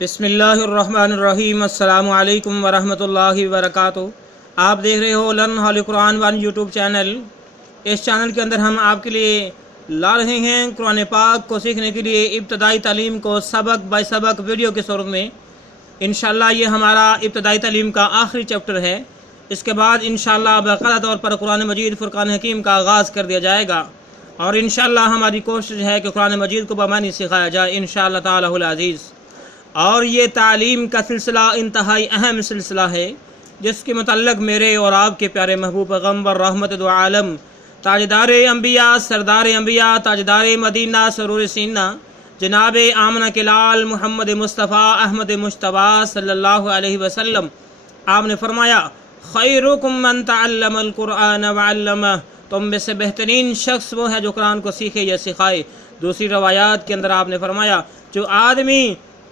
बिस्मिल्लाहिर्रहमानिर्रहीम। अस्सलामु अलैकुम वरहमतुल्लाहि वबरकातुहू। आप देख रहे हो learn Holi Quran one YouTube channel. इस चैनल के अंदर हम आपके लिए ला रहे हैं कुरान पाक को सीखने के लिए इब्तदाई तालीम को सबक बाय सबक वीडियो के सूरत में। इंशाअल्लाह ये हमारा इब्तदाई तालीम का आखिरी चैप्टर है। इसके बाद इंशाअल्लाह बाकायदा तौर पर कुरान मजीद फुरकान हकीम का आगाज़ कर दिया जाएगा और इंशाअल्लाह हमारी कोशिश है कि कुरान मजीद को बमानी सिखाया जाए इंशाअल्लाह ताला अज़ीज़। और ये तालीम का सिलसिला इंतहाई अहम सिलसिला है जिसके मुतल्लक़ मेरे और आपके प्यारे महबूब पैगम्बर रहमत दो आलम ताजदार अंबिया सरदार अंबिया ताजदार मदीना सरूर सीना जनाब आमना के लाल मोहम्मद मुस्तफ़ा अहमद मुश्तबा सल्लल्लाहु अलैहि वसल्लम आपने फरमाया खैरुकुम मन तअल्लमल कुरान व अल्लमह, तुम में से बेहतरीन शख्स वो है जो कुरान को सीखे या सिखाए। दूसरी रवायात के अंदर आपने फरमाया जो आदमी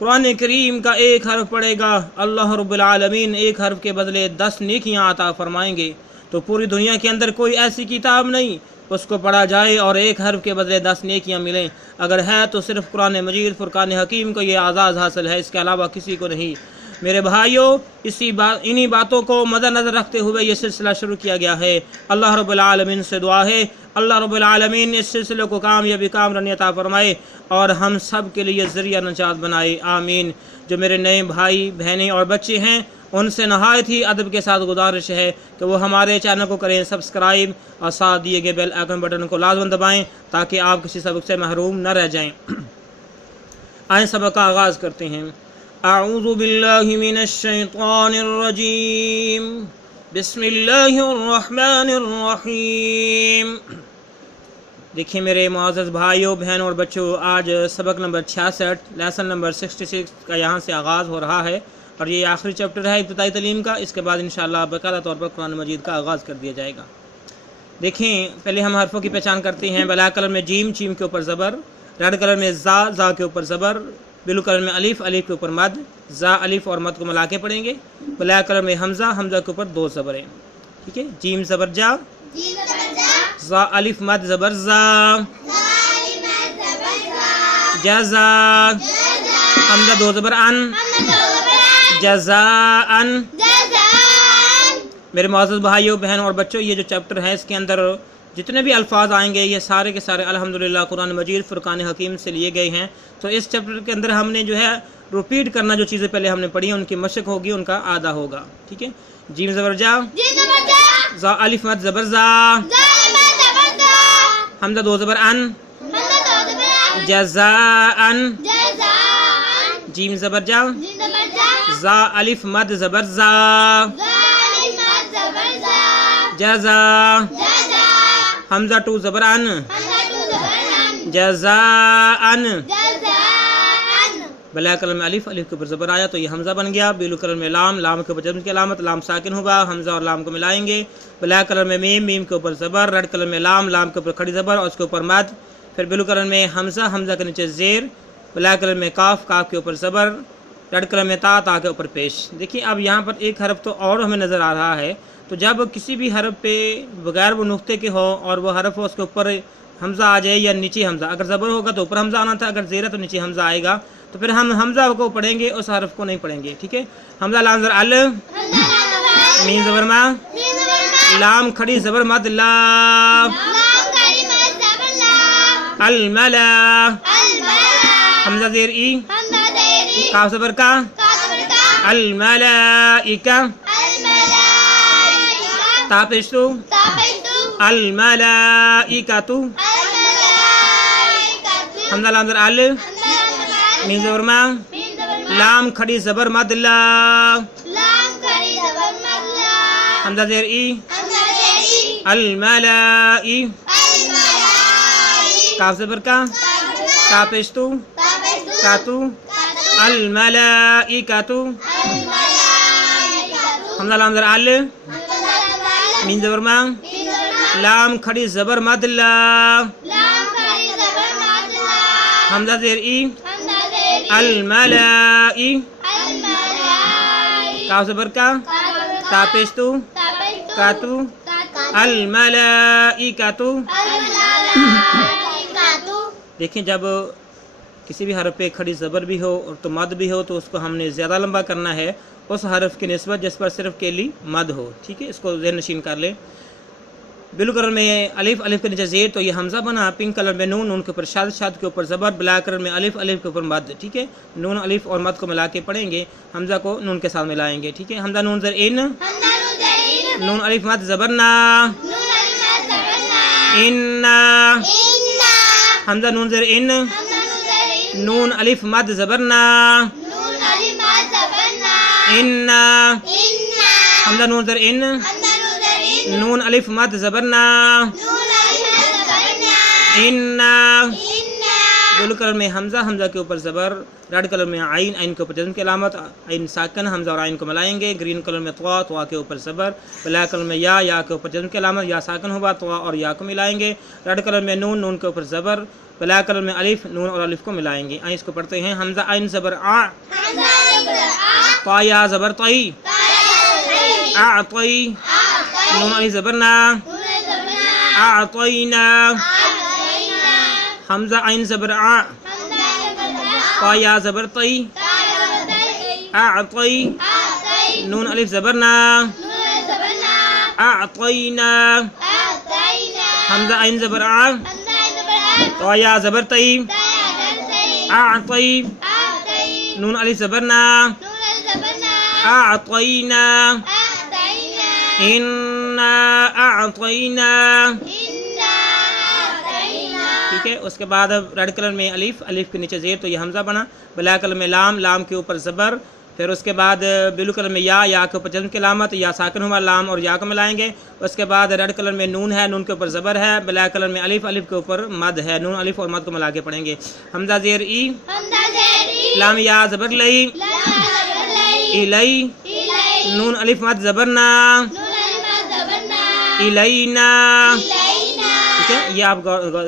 कुरान करीम का एक हर्फ पढ़ेगा अल्लाह रब्बुल आलमीन एक हर्फ के बदले 10 नेकियां अता फरमाएंगे। तो पूरी दुनिया के अंदर कोई ऐसी किताब नहीं उसको पढ़ा जाए और एक हर्फ के बदले 10 नेकियां मिलें। अगर है तो सिर्फ कुरान मजीद फुरकान हकीम को ये आज़ाज़ हासिल है, इसके अलावा किसी को नहीं। मेरे भाइयों, इन्हीं बातों को मद्देनज़र रखते हुए ये सिलसिला शुरू किया गया है। अल्लाह रब्बुल आलमीन से दुआ है अल्लाह रब्बुल आलमीन इस सिलसिले को कामयाबी कामरानी अता फरमाए और हम सब के लिए ज़रिया नजात बनाए, आमीन। जो मेरे नए भाई बहनें और बच्चे हैं उनसे नहायत ही अदब के साथ गुजारिश है कि वो हमारे चैनल को करें सब्सक्राइब और साथ दिए गए बेल आइकन बटन को लाजमन दबाएँ ताकि आप किसी सबक से महरूम न रह जाएँ। आए सबक का आगाज़ करते हैं। अऊज़ु बिल्लाहि मिनश शैतानिर रजीम, बिस्मिल्लाहिर रहमानिर रहीम। देखिए मेरे मुअज़्ज़ज़ भाइयों बहनों और बच्चों, आज सबक नंबर 66 लेसन नंबर 66 का यहाँ से आगाज़ हो रहा है और ये आखिरी चैप्टर है इब्तिदाई तालीम का। इसके बाद इंशाअल्लाह बाकायदा तौर पर कुरान मजीद का आगाज़ कर दिया जाएगा। देखें पहले हम हरफों की पहचान करते हैं। ब्लैक कलर में जीम, चीम के ऊपर ज़बर, रेड कलर में जा के ऊपर ज़बर, ब्लू कलर में अलिफ, अलिफ के ऊपर मद, जा अलिफ और मद को मिला के पढ़ेंगे। ब्लैक कलर में हमज़ा, हमज़ा के ऊपर 2 ज़बरें, ठीक है। जीम ज़बर जा, अलिफ मद ज़बर जा, जज़ा, हमज़ा 2 ज़बर अन, जज़ाअन। मेरे मुअज़्ज़ज़ भाइयों बहनों और बच्चों, ये जो चैप्टर है इसके अंदर जितने भी अल्फाज आएंगे ये सारे के सारे अल्हम्दुलिल्लाह कुरान मजीद फुरकान हकीम से लिए गए हैं। तो इस चैप्टर के अंदर हमने जो है रिपीट करना, जो चीज़ें पहले हमने पढ़ी उनकी मशक होगी, उनका आदा होगा, ठीक है। जीम ज़बर जा, अलिफ मद ज़बर जा, हमज़ा 2 ज़बर अन, जज़ाअन। जीम ज़बर जा, अलिफ मद ज़बर जा, जज़ा, हमज़ा 2 ज़बर अन, जज़ाअन। ब्लैक कलर में अलिफ, अलिफ के ऊपर ज़बर आया तो ये हमज़ा बन गया। ब्लू कलर में लाम, लाम के ऊपर जज़्म की अलामत, लाम साकिन होगा, हमज़ा और लाम को मिलाएंगे। ब्लैक कलर में मीम, मीम के ऊपर ज़बर, रेड कलर में लाम, लाम के ऊपर खड़ी ज़बर और उसके ऊपर मद। फिर ब्लू कलर में हमज़ा, हमज़ा के नीचे ज़ेर, ब्लैक कलर में काफ, काफ के ऊपर ज़बर, रेड कलर में ता, ता के ऊपर पेश। देखिए अब यहाँ पर एक हरफ तो और हमें नज़र आ रहा है। तो जब किसी भी हरफ पे बगैर वो नुक्ते के हो और वो हरफ हो उसके ऊपर हमज़ा आ जाए या नीचे हमज़ा, अगर ज़बर होगा तो ऊपर हमज़ा आना था, अगर ज़ेर है तो नीचे हमज़ा आएगा। तो फिर हम हमज़ा को पढ़ेंगे, उस हरफ को नहीं पढ़ेंगे, ठीक है। हमज़ा लाम ज़बर अल, मीम ज़बर मा, लाम खड़ी ज़बर मद ला, अल मला, हमज़ा ज़ेर ई, काफ ज़बर का, अल मलाइका, ता पेश तू, अल मलाइकातु, हमज़ा लाम ज़बर अल, मीम ज़बर मा, लाम खड़ी ज़बर मद ला, हमज़ा ज़ेर ई, अल मलाई, काफ ज़बर का, ता पेश तू, कातु, अल मलाइकातु, हमज़ा लाम ज़बर अल, मीम ज़बर मा, लाम खड़ी ज़बर मद ला, हमज़ा ज़ेर ई, अल मलाई, काफ ज़बर का, ता पेश तू, कातु, अल मलाइकातु। देखें जब किसी भी हरफ पे खड़ी ज़बर भी हो और तो मद भी हो तो उसको हमने ज़्यादा लंबा करना है उस हरफ की निस्बत जिस पर सिर्फ केली मद हो। ठीक है, इसको ज़हन नशीन कर लें। ब्लू कलर में अलिफ, अलिफ के नीचे ज़ेर तो ये हमज़ा बना। पिंक कलर में नून, नून के ऊपर शाद, शाद के ऊपर ज़बर। ब्लैक कलर में अलिफ, अलिफ के ऊपर मद। ठीक है, नून अलिफ और मद को मिला के पढ़ेंगे, हमज़ा को नून के साथ मिलाएंगे। ठीक है, हमज़ा नून ज़र इन, नून अलिफ मद ज़बर ना, इन्ना। हमज़ा नून ज़र इन, नून अलिफ मद ज़बर ना, इन्ना। हमज़ा नून ज़र इन, नून अलिफ मद ज़बर ना, इन्ना। ब्लू कलर में हमज़ा, हमज़ा के ऊपर ज़बर। रेड कलर में आइन, आइन के ऊपर जज़्म की अलामत, आइन साकन, हमज़ा और आइन को मिलाएंगे। ग्रीन कलर में तवा, तवा के ऊपर ज़बर। ब्लैक कलर में या के ऊपर जज़्म की अलामत, या साकन होगा, तवा और या को मिलाएंगे। रेड कलर में नून, नून के ऊपर ज़बर। ब्लैक कलर में अलिफ, नून और अलिफ को मिलाएंगे। आइन इसको पढ़ते हैं, हमज़ा आइन ज़बर आ, ता या ज़बर तई, आ तई। नून अलिफ ज़बर ना, आ तईना। हमज़ा आइन ज़बर आ, ता या ज़बर तई, आ तई। नून अलिफ ज़बर ना, आ तईना। हमज़ा आइन ज़बर आ, ता या ज़बर तई, आ तई। नून अलिफ ज़बर ना, आ तईना। इन्ना अअतैना। ठीक है, उसके बाद अब रेड कलर में अलिफ, अलिफ के नीचे ज़ेर तो ये हमज़ा बना। ब्लैक कलर में लाम, लाम के ऊपर ज़बर। फिर उसके बाद ब्लू कलर में या के ऊपर जज़्म की अलामत, या साकिन हुआ, लाम और या को मिलाएंगे। उसके बाद रेड कलर में नून है, नून के ऊपर ज़बर है। ब्लैक कलर में अलिफ, अलिफ के ऊपर मद है। नून अलिफ और मद को मिला के पढ़ेंगे, हमज़ा ज़ेर ई, लाम या ज़बर लई, इलई। नून अलिफ मद ज़बर ना, इलैना। ठीक है, ये आप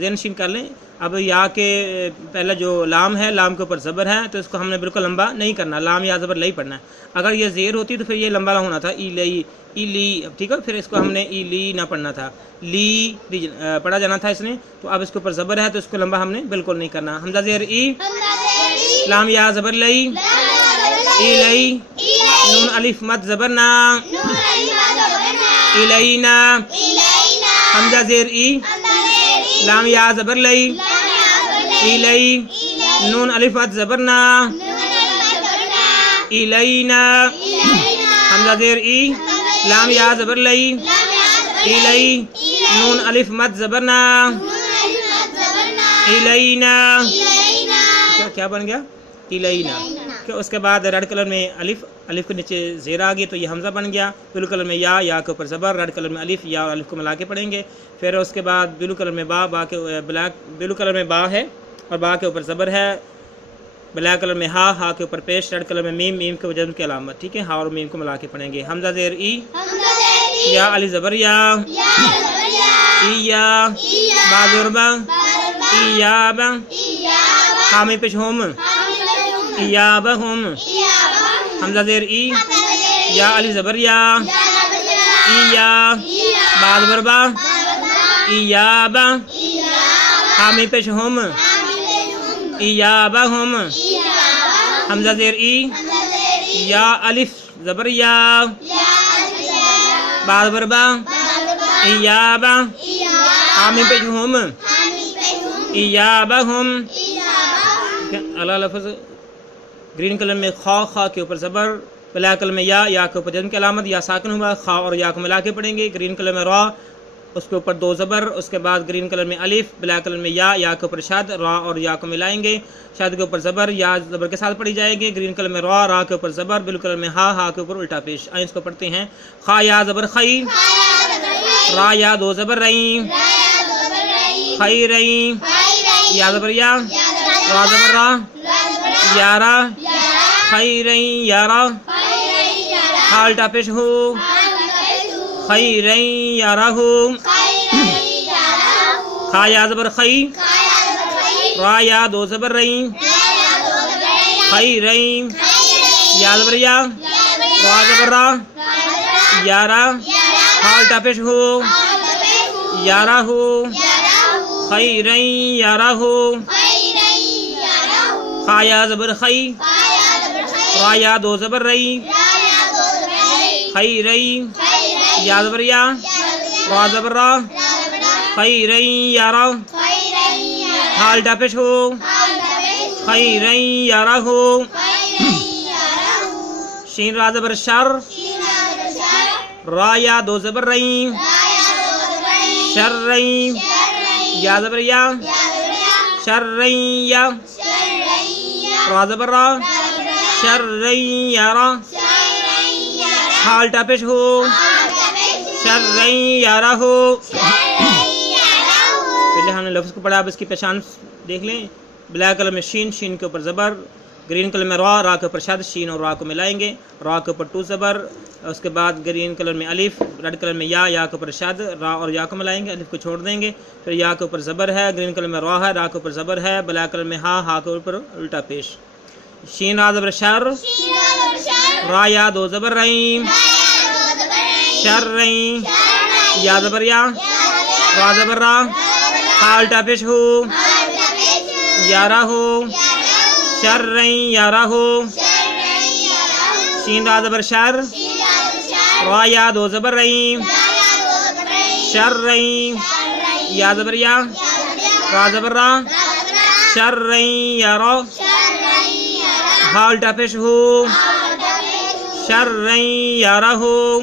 ज़हन कर लें। अब या के पहले जो लाम है, लाम के ऊपर ज़बर है तो इसको हमने बिल्कुल लंबा नहीं करना, लाम या ज़बर लई पढ़ना है। अगर ये ज़ेर होती तो फिर ये लंबा होना था, इलई, इली। ठीक है, फिर इसको हमने इली ना पढ़ना था, ली पढ़ा जाना था इसने। तो अब इसके ऊपर ज़बर है तो इसको लंबा हमने बिल्कुल नहीं करना। हमज़ा ज़ेर ई, लाम या ज़बर लई, इलई। नून अलिफ मद ज़बर ना, इलैना। हमज़ा ज़ेर ई, लाम या ज़बर लई, इलई। नून अलिफ मद ज़बर ना, इलैना। हमज़ा ज़ेर ई, लाम या ज़बर लई, इलई। नून अलिफ मद ज़बर ना, इलैना। क्या बन गया? इलैना। उसके बाद रेड कलर में अलिफ, अलिफ के नीचे ज़ेर आ गई तो ये हमज़ा बन गया। ब्लू कलर में या के ऊपर ज़बर। रेड कलर में अलिफ, या और अलिफ को मिला के पढ़ेंगे। फिर उसके बाद ब्लू कलर में बा के ब्लैक, ब्लू कलर में बा है और बा के ऊपर ज़बर है। ब्लैक कलर में हा के ऊपर पेश। रेड कलर में मीम, मीम के वजन की अलामत। ठीक है, हा और मीम को मिला के पढ़ेंगे, हमज़ा ज़ेर ई, या अलिफ ज़बर या, इया। बा ज़ुरबा, इयाबा। हा में पेश हुम, इयाबहुम। हमज़ा ज़ेर ई, या अलिफ ज़बर या, इया। बा ज़बर बा, इयाबा। हा में पेश हुम, इयाबहुम। हमज़ा ज़ेर ई, या अलिफ ज़बर या, बा ज़बर बा, इयाबा। हा में पेश हुम, इयाबहुम। अला लफ्ज़ ग्रीन कलर में खा के ऊपर ज़बर। ब्लैक कलर में या के ऊपर जज़्म की अलामत, या साकिन हुआ, खा और या को मिला के पढ़ेंगे। ग्रीन कलर में रा, उसके ऊपर दो ज़बर। उसके बाद ग्रीन कलर में अलिफ। ब्लैक कलर में या के ऊपर शाद, रा और या को मिलाएंगे। शाद के ऊपर ज़बर, या ज़बर के साथ पढ़ी जाएगी। ग्रीन कलर में रा के ऊपर ज़बर। ब्लू कलर में हा के ऊपर उल्टा पेश। आइए इसको पढ़ते हैं, खा या ज़बर खई, रा या दो ज़बर रई, खई रई। या ज़बर या, रा ज़बर रा, यारा, खई रई यारा। हा उल्टा पेश हो, खई रई यारा हो। खा या ज़बर खई, रा या दो ज़बर रई, खई रई। या ज़बर या, रा ज़बर रा, यारा। हा उल्टा पेश हो, यारा हो, खई रई यारा हो। خا یا زبر خی را یا دو زبر رئی خی رئی یا زبر یا را زبر را خی رئی یارا حال ڈاپش ہو خی رئی یارا ہو شین را زبر شر را یا دو زبر رئی شر رئی یا زبر یا شر رئی یا را زبر را شر رئی یارا حال ٹاپش ہو شر رئی یارا ہو پہلے ہم نے لفظ کو پڑھا، اب اس کی پہچان دیکھ لیں۔ بلیک کلر میں شین، شین کے اوپر زبر، گرین کلر میں را، را کے اوپر شد، شین اور را کو ملائیں گے، را کے اوپر 2 زبر، اس کے بعد گرین کلر میں الف، ریڈ کلر میں یا کے اوپر شد، را اور یا کو ملائیں گے، الف کو چھوڑ دیں گے، پھر یا کے اوپر زبر ہے، گرین کلر میں را ہے، را کے اوپر زبر ہے، بلیک کلر میں ہا کے اوپر الٹا پیش۔ شین را زبر شر، را یا دو زبر رئی، شر رئی، یا زبر یا، را زبر را، ہا الٹا پیش ہو، یارا ہو، شر رئی یارا ہو، شین را زبر شر، را یا دو زبر رئی، شر رئی، یا زبر یا، را زبر را، شر رئی یارا، ہا الٹا پیش ہو، شر رئی یارا ہو۔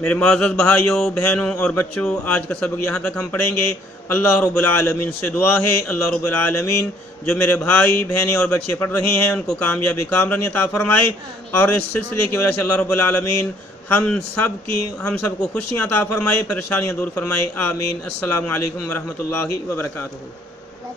میرے معزز بھائیوں، بہنوں اور بچوں، آج کا سبق یہاں تک ہم پڑھیں گے۔ اللہ رب العالمین سے دعا ہے، اللہ رب العالمین جو میرے بھائی بہنیں اور بچے پڑھ رہے ہیں ان کو کامیابی کامرانی عطا فرمائے، اور اس سلسلے کی وجہ سے اللہ رب العالمین ہم سب کو خوشیاں عطا فرمائے، پریشانیاں دور فرمائے، آمین۔ السلام علیکم ورحمۃ اللہ وبرکاتہ۔